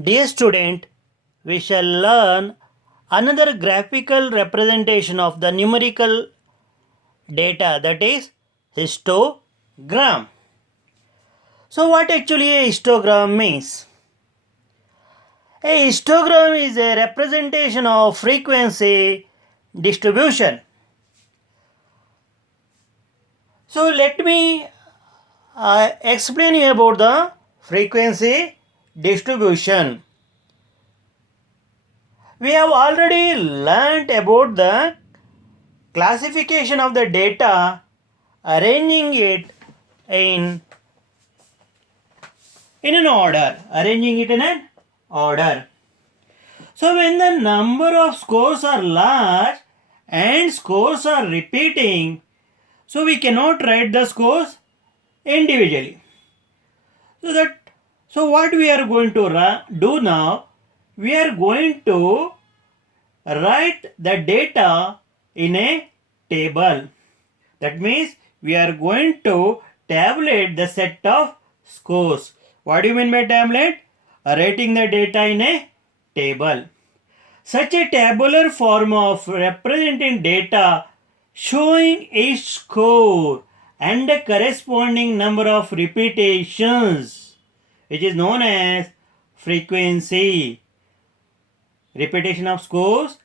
Dear student, we shall learn another graphical representation of the numerical data, that is histogram. So what actually a histogram means? A histogram is a representation of frequency distribution. So let me explain you about the frequency distribution. We have already learnt about the classification of the data, arranging it in an order. So when the number of scores are large and scores are repeating, so we cannot write the scores individually. So what we are going to do now, we are going to write the data in a table. That means we are going to tabulate the set of scores. What do you mean by tabulate? Writing the data in a table. Such a tabular form of representing data showing each score and a corresponding number of repetitions, which is known as frequency. Repetition of scores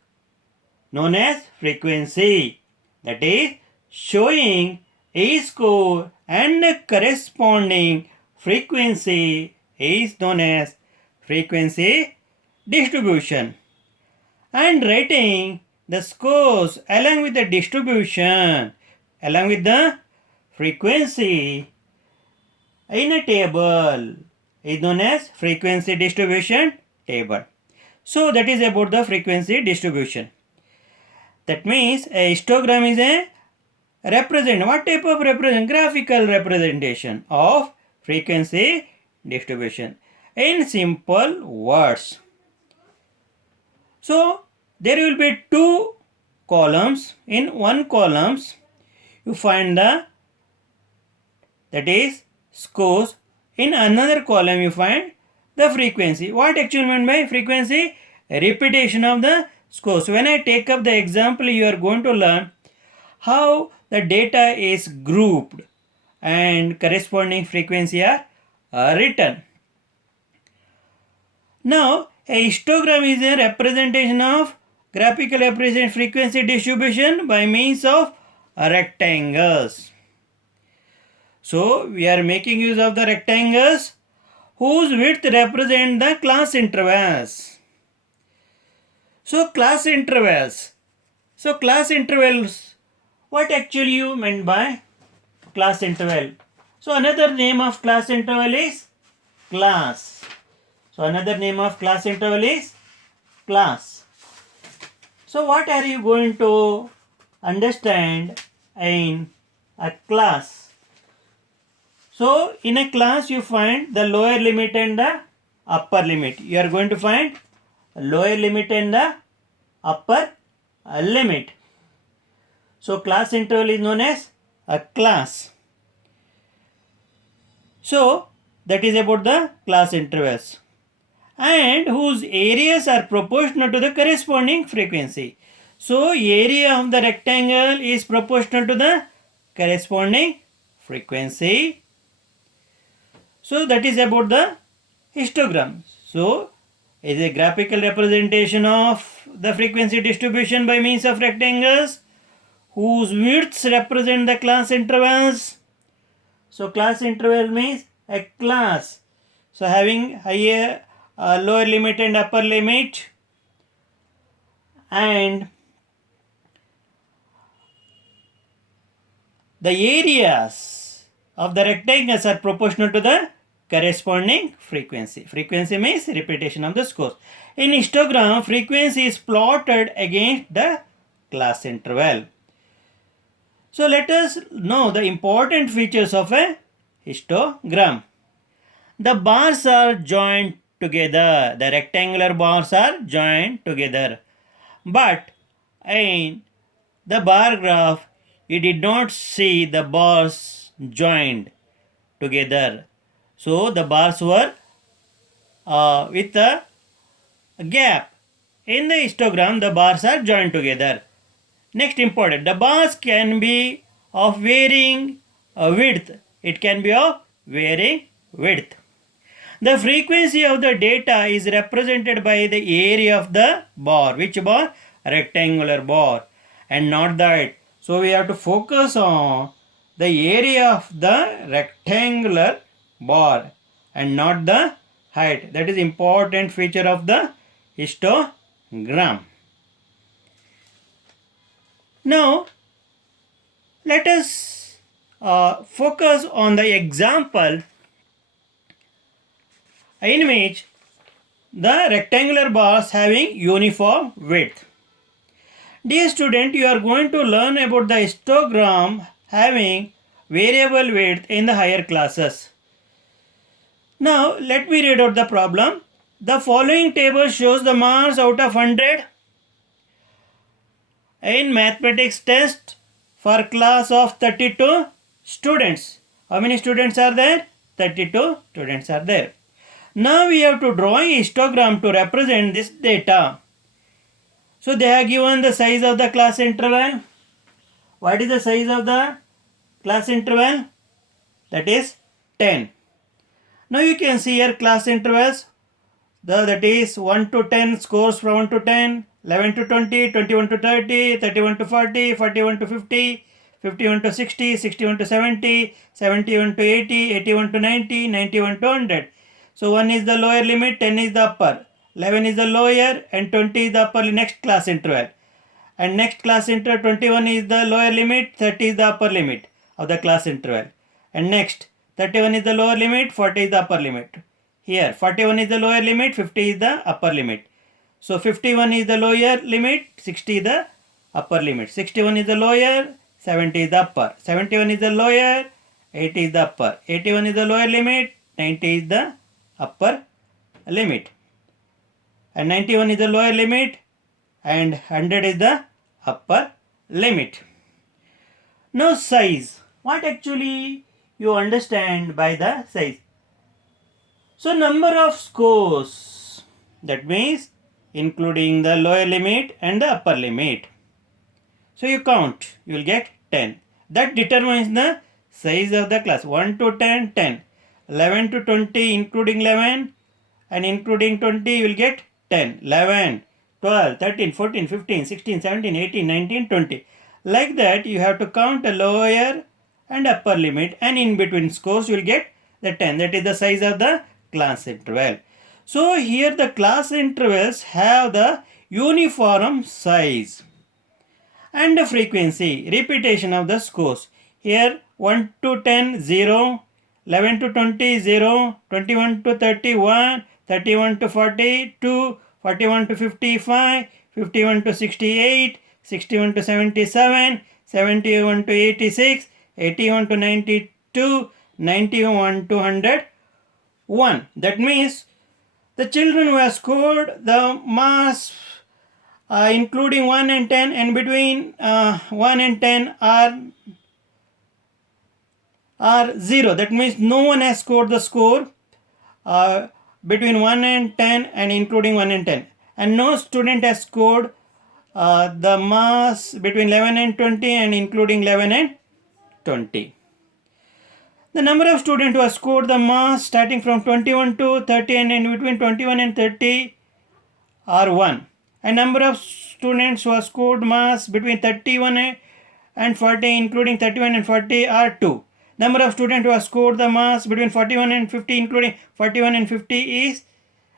known as frequency. That is showing a score and a corresponding frequency is known as frequency distribution. And writing the scores along with the distribution, along with the frequency in a table is known as frequency distribution table. So that is about the frequency distribution. That means a histogram is a what type of representation? Graphical representation of frequency distribution in simple words. So there will be two columns. In one columns you find that is scores. In another column you find the frequency. What actually meant by frequency? Repetition of the scores. When I take up the example, you are going to learn how the data is grouped and corresponding frequency are written. Now, a histogram is a representation of graphical representation frequency distribution by means of rectangles. So, we are making use of the rectangles whose width represent the class intervals. So, class intervals, what actually you meant by class interval? So, another name of class interval is class. So, what are you going to understand in a class? So, in a class you find the lower limit and the upper limit. You are going to find lower limit and the upper limit. So, class interval is known as a class. So, that is about the class intervals, and whose areas are proportional to the corresponding frequency. So, area of the rectangle is proportional to the corresponding frequency. So, that is about the histogram. So, is a graphical representation of the frequency distribution by means of rectangles whose widths represent the class intervals. So, class interval means a class. So, having higher lower limit and upper limit, and the areas of the rectangles are proportional to the corresponding frequency. Frequency means repetition of the scores. In histogram, frequency is plotted against the class interval. So let us know the important features of a histogram. The bars are joined together. The rectangular bars are joined together. But in the bar graph, you did not see the bars joined together. So the bars were with a gap. In the histogram, the bars are joined together. Next important, the bars can be of varying width. It can be of varying width. The frequency of the data is represented by the area of the bar. Which bar? Rectangular bar, and not the height. So we have to focus on the area of the rectangular bar and not the height. That is important feature of the histogram. Now let us focus on the example in which the rectangular bars having uniform width. Dear student, you are going to learn about the histogram having variable width in the higher classes. Now let me read out the problem. The following table shows the marks out of 100 in mathematics test for class of 32 students. How many students are there? 32 students are there. Now we have to draw a histogram to represent this data. So they have given the size of the class interval. What is the size of the class interval? That is 10. Now you can see here class intervals. That is 1 to 10 scores from 1 to 10, 11 to 20, 21 to 30, 31 to 40, 41 to 50, 51 to 60, 61 to 70, 71 to 80, 81 to 90, 91 to 100. So 1 is the lower limit, 10 is the upper, 11 is the lower, and 20 is the upper next class interval. And next class interval 21 is the lower limit, 30 is the upper limit of the class interval. And next 31 is the lower limit, 40 is the upper limit. Here 41 is the lower limit, 50 is the upper limit. So 51 is the lower limit, 60 is the upper limit. 61 is the lower, 70 is the upper. 71 is the lower, 80 is the upper. 81 is the lower limit, 90 is the upper limit. And 91 is the lower limit and 100 is the upper limit. Now size. What actually you understand by the size? So number of scores, that means including the lower limit and the upper limit. So you count, you will get 10. That determines the size of the class. 1 to 10, 10. 11 to 20 including 11 and including 20 you will get 10. 11, 12, 13, 14, 15, 16, 17, 18, 19, 20. Like that you have to count a lower and upper limit, and in between scores you will get the 10. That is the size of the class interval. So here the class intervals have the uniform size and the frequency, repetition of the scores. Here 1 to 10, 0, 11 to 20, 0, 21 to 31, 31 to 42, 41 to 55, 51 to 68, 61 to 77, 71 to 86, 81 to 92, 91 to 101. That means the children who have scored the marks including 1 and 10 and between 1 and 10 are 0. That means no one has scored the score between 1 and 10 and including 1 and 10. And no student has scored the marks between 11 and 20 and including 11 and 20. The number of students who have scored the marks starting from 21 to 30 and in between 21 and 30 are 1. And number of students who have scored marks between 31 and 40 including 31 and 40 are 2. Number of students who have scored the marks between 41 and 50 including 41 and 50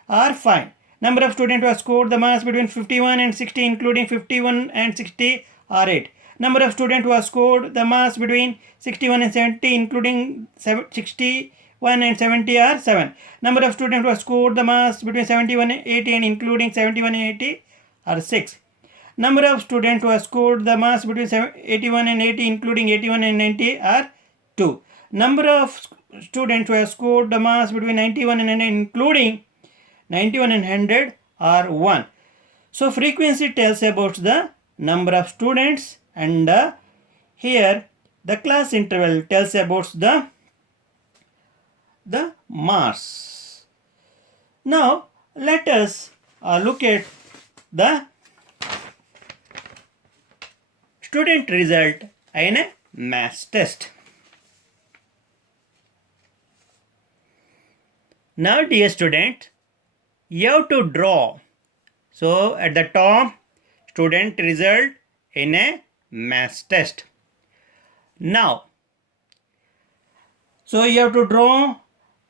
are 5. Number of students who have scored the marks between 51 and 60 including 51 and 60 are 8. Number of students who have scored the marks between 61 and 70 including 61 and 70 are 7. Number of students who have scored the marks between 71 and 80 and including 71 and 80 are 6. Number of students who have scored the marks between 81 and 80 including 81 and 90 are 2. Number of students who have scored the marks between 91 and 100 including 91 and 100 are 1. So frequency tells about the number of students, and here the class interval tells about the marks. Now let us look at the student result in a maths test. Now dear student, you have to draw. So at the top, student result in a maths test. Now, so you have to draw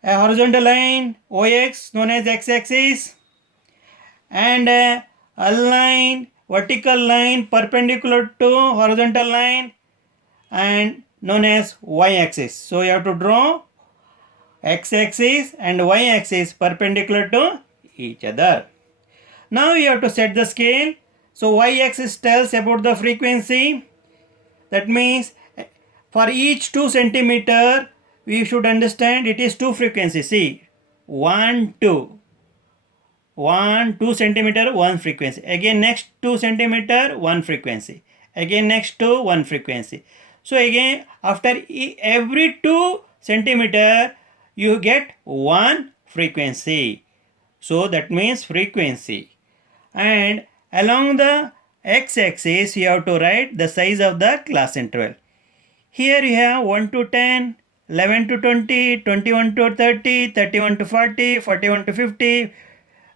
a horizontal line OX known as x-axis and a line, vertical line perpendicular to horizontal line and known as y-axis. So you have to draw x-axis and y-axis perpendicular to each other. Now you have to set the scale. So y-axis tells about the frequency. That means for each 2 centimeter we should understand it is 2 frequencies. See, 1 2 2 centimeter 1 frequency, again next 2 centimeter 1 frequency, again next to 1 frequency. So again after every 2 centimeter you get 1 frequency. So that means frequency. And along the x-axis you have to write the size of the class interval. Here you have 1 to 10, 11 to 20, 21 to 30, 31 to 40, 41 to 50,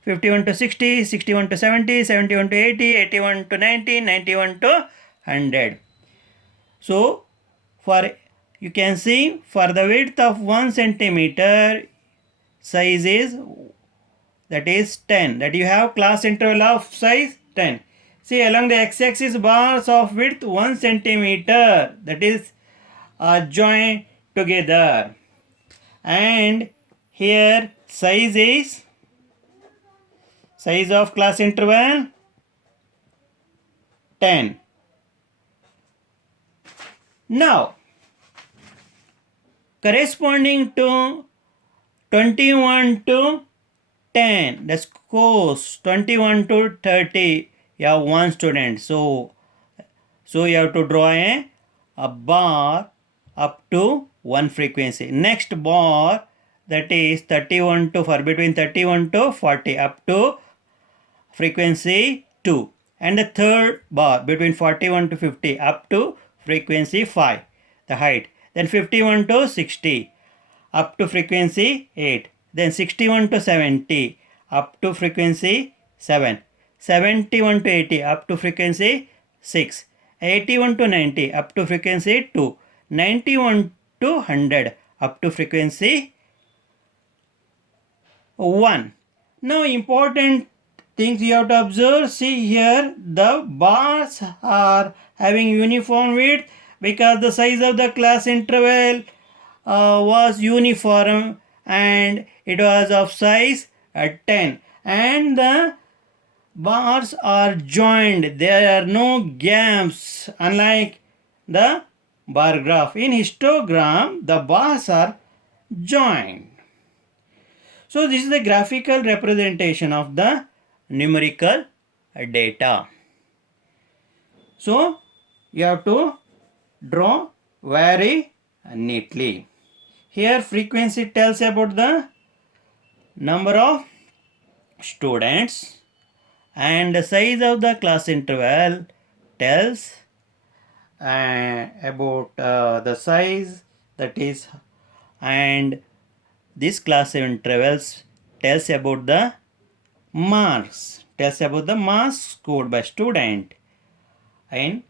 51 to 60, 61 to 70, 71 to 80, 81 to 90, 91 to 100. So for you can see for the width of 1 centimeter size is that is 10, that you have class interval of size 10. See along the x-axis bars of width 1 centimeter, that is joined together, and here size is size of class interval 10. Now corresponding to 21 to 10, the scores 21 to 30, you have one student. So you have to draw a bar up to 1 frequency. Next bar, that is 31 to for between 31 to 40 up to frequency 2. And the third bar between 41 to 50 up to frequency 5, the height. Then 51 to 60 up to frequency 8. Then 61 to 70 up to frequency 7. 71 to 80 up to frequency 6. 81 to 90 up to frequency 2. 91 to 100 up to frequency 1. Now important things you have to observe. See here the bars are having uniform width because the size of the class interval was uniform and it was of size 10, and the bars are joined, there are no gaps unlike the bar graph. In histogram the bars are joined. So this is the graphical representation of the numerical data. So you have to draw very neatly. Here frequency tells about the number of students and the size of the class interval tells about the size, that is, and this class intervals tells about the marks, scored by student in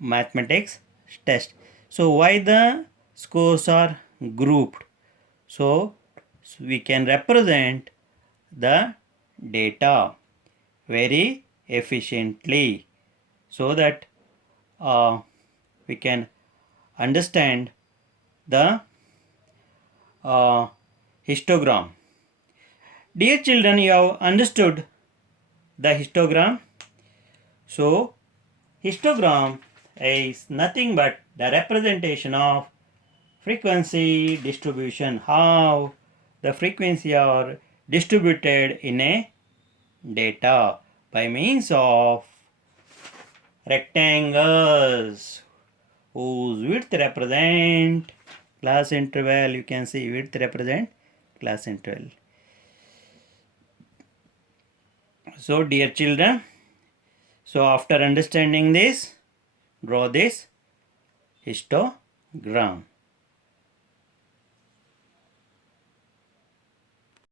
mathematics test. So why the scores are grouped? So we can represent the data very efficiently so that we can understand the histogram. Dear children, you have understood the histogram. So histogram is nothing but the representation of frequency distribution, how the frequency are distributed in a data by means of rectangles whose width represent class interval. You can see width represent class interval. So dear children, so after understanding this, draw this histogram.